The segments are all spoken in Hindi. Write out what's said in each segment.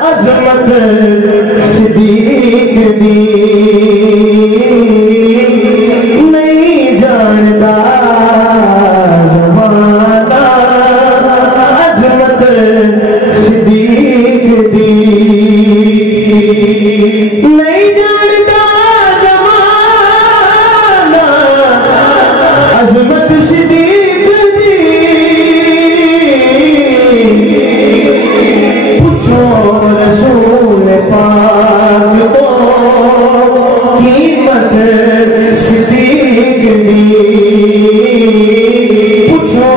अजमत सिद्दीक दी नहीं जानता ज़माना, अजमत सिद्दीक दी नहीं जानता ज़माना, अजमत सिद्दीक दी पूछो रसूल पाक को कीमत सिद्दीक दी, पूछो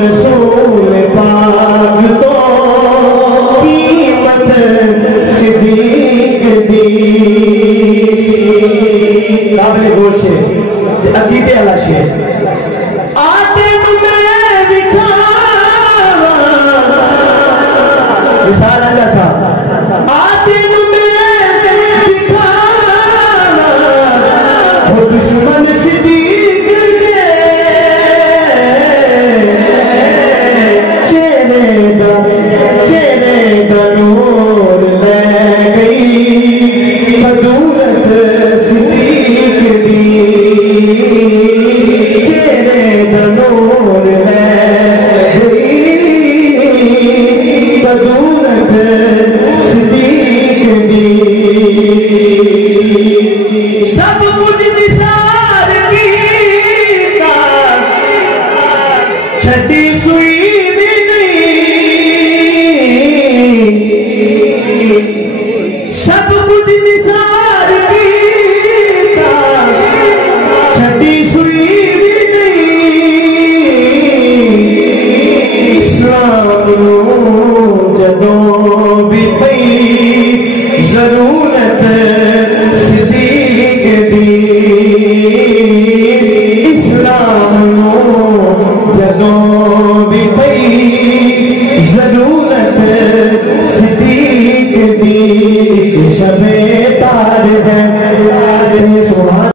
रसूल पाक को कीमत सिद्दीक दी। काबिल गौर से अकीदे अला शेर आते तुम्हें दिखावा विशाला जैसा आते तुम्हें दिखावा वो दुश्मन सिद्दीक के चेहरे दा नूर ले गई बदौलत सिद्दीक दी, चेहरे दा नूर ले गई बदौलत सिद्दीक दी। सब कुछ निसार कीता छठी सुई भी नहीं, सब कुछ निसार कीता छठी सुई भी नहीं। इस्लाम जदों भी पई जरूरत सिद्दीक दी, इस्लाम जदों भी पई